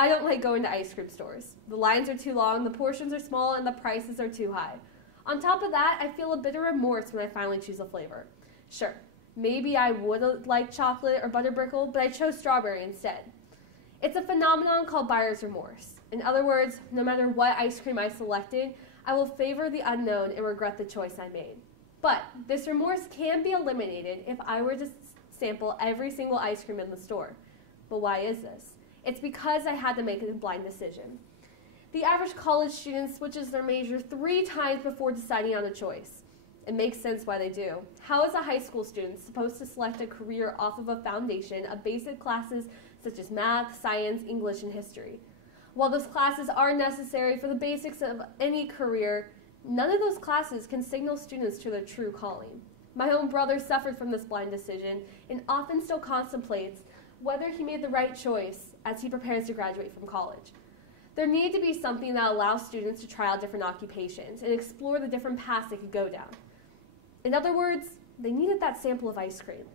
I don't like going to ice cream stores. The lines are too long, the portions are small, and the prices are too high. On top of that, I feel a bit of remorse when I finally choose a flavor. Sure, maybe I would have liked chocolate or butterbrickle, but I chose strawberry instead. It's a phenomenon called buyer's remorse. In other words, no matter what ice cream I selected, I will favor the unknown and regret the choice I made. But this remorse can be eliminated if I were to sample every single ice cream in the store. But why is this? It's because I had to make a blind decision. The average college student switches their major 3 times before deciding on a choice. It makes sense why they do. How is a high school student supposed to select a career off of a foundation of basic classes such as math, science, English, and history? While those classes are necessary for the basics of any career, none of those classes can signal students to their true calling. My own brother suffered from this blind decision and often still contemplates whether he made the right choice as he prepares to graduate from college. There needed to be something that allows students to try out different occupations and explore the different paths they could go down. In other words, they needed that sample of ice cream.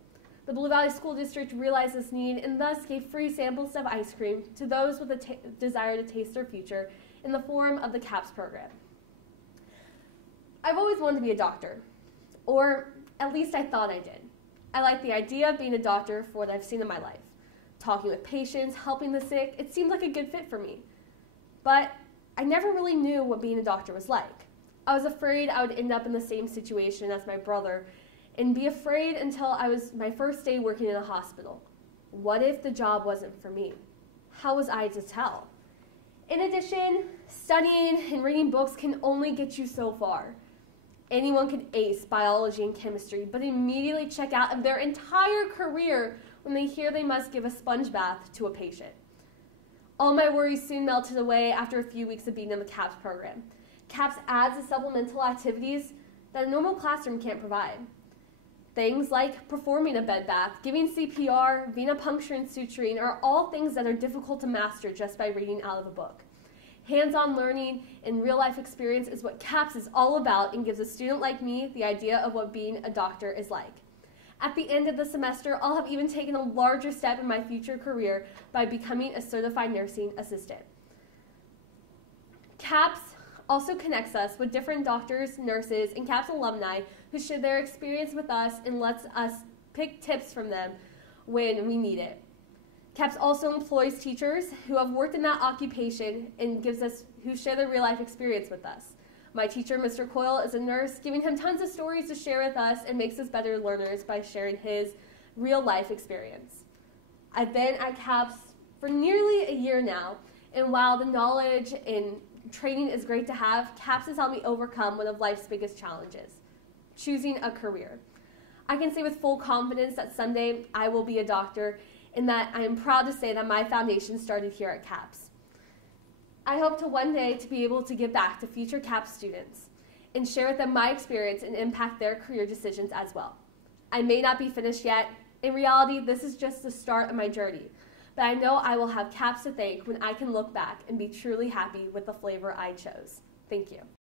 The Blue Valley School District realized this need and thus gave free samples of ice cream to those with a desire to taste their future in the form of the CAPS program. I've always wanted to be a doctor, or at least I thought I did. I like the idea of being a doctor for what I've seen in my life. Talking with patients, helping the sick, it seemed like a good fit for me. But I never really knew what being a doctor was like. I was afraid I would end up in the same situation as my brother and be afraid until I was my first day working in a hospital. What if the job wasn't for me? How was I to tell? In addition, studying and reading books can only get you so far. Anyone can ace biology and chemistry, but immediately check out of their entire career when they hear they must give a sponge bath to a patient. All my worries soon melted away after a few weeks of being in the CAPS program. CAPS adds the supplemental activities that a normal classroom can't provide. Things like performing a bed bath, giving CPR, venipuncture, and suturing are all things that are difficult to master just by reading out of a book. Hands-on learning and real-life experience is what CAPS is all about and gives a student like me the idea of what being a doctor is like. At the end of the semester, I'll have even taken a larger step in my future career by becoming a certified nursing assistant. CAPS also connects us with different doctors, nurses, and CAPS alumni who share their experience with us and lets us pick tips from them when we need it. CAPS also employs teachers who have worked in that occupation and who share their real-life experience with us. My teacher, Mr. Coyle, is a nurse, giving him tons of stories to share with us and makes us better learners by sharing his real-life experience. I've been at CAPS for nearly a year now, and while the knowledge and training is great to have, CAPS has helped me overcome one of life's biggest challenges, choosing a career. I can say with full confidence that someday I will be a doctor, and that I am proud to say that my foundation started here at CAPS. I hope to one day to be able to give back to future CAPS students and share with them my experience and impact their career decisions as well. I may not be finished yet. In reality, this is just the start of my journey, but I know I will have CAPS to thank when I can look back and be truly happy with the flavor I chose. Thank you.